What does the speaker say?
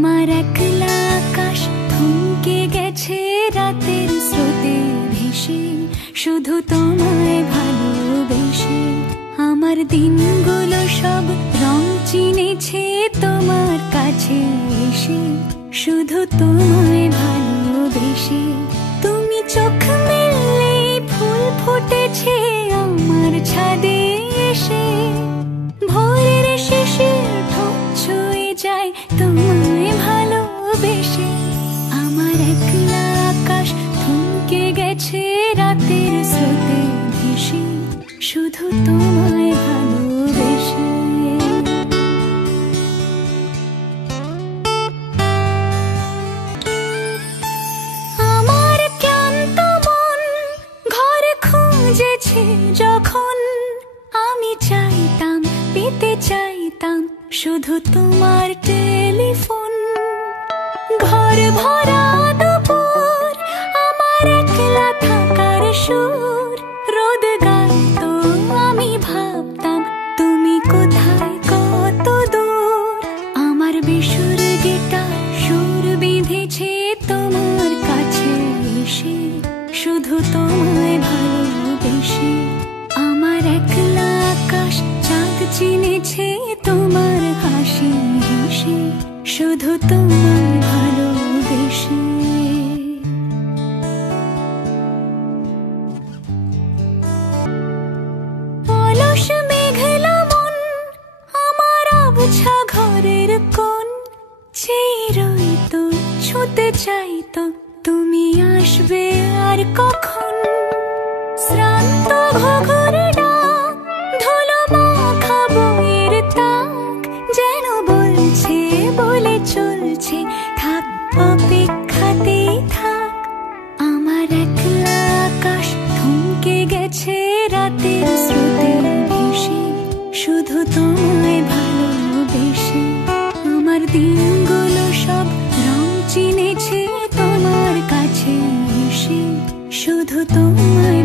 আমার একলা আকাশ থমকে গেছে রাতের স্রোতে ভেসে, শুধু তোমায় ভালোবেসে। আমার দিনগুলো সব রং চিনেছে তোমার কাছে এসে, শুধু তোমায় ভালোবেসে। তুমি চোখ মেললে ফুল ফুটেছে আমার ছাদে এসে, ভোরের শিশির ঠোঁট ছুঁয়ে যায় তোমায় ভালোবেসে। আমার একলা আকাশ থমকে গেছে রাতের স্রোতে ভেসে, শুধু তোমায় ভালোবেসে। আমার ক্লান্ত মন ঘর খুঁজেছে যখন, আমি চাইতাম পেতে চাইতাম শুধু তোমার টেলিফোন। ঘর ভরা দুপুর আমার একলা থাকার সুর, রোদ গাইতো আমি ভাবতাম তুমি কোথায় কত দূর। আমার বেসুর গিটার সুর বিঁধেছে তোমার কাছে এসে, শুধু তোমায় ভালোবেসে। আমার একলা আকাশ চাঁদ চিনেছে তোমার হাসি হেসে, শুধু তোমায় ভালোবেসে। অলস মেঘলা মন আমার আবছা ঘরের কোণ, চেয়ে রইতো ছুঁতে চাইতো তুমি আসবে আর কখন। শ্রান্ত ঘুঘুর ডাক ধুলো মাখা বইয়ের তাক, যেন বলছে বলে চলছে থাক অপেক্ষাতেই থাক। আমার একলা আকাশ থমকে গেছে রাতের স্রোতে ভেসে, শুধু তোমায় ভালোবেসে। আমার দিনগুলো সব রং চিনেছে তোমার কাছে এসে, শুধু তোমায়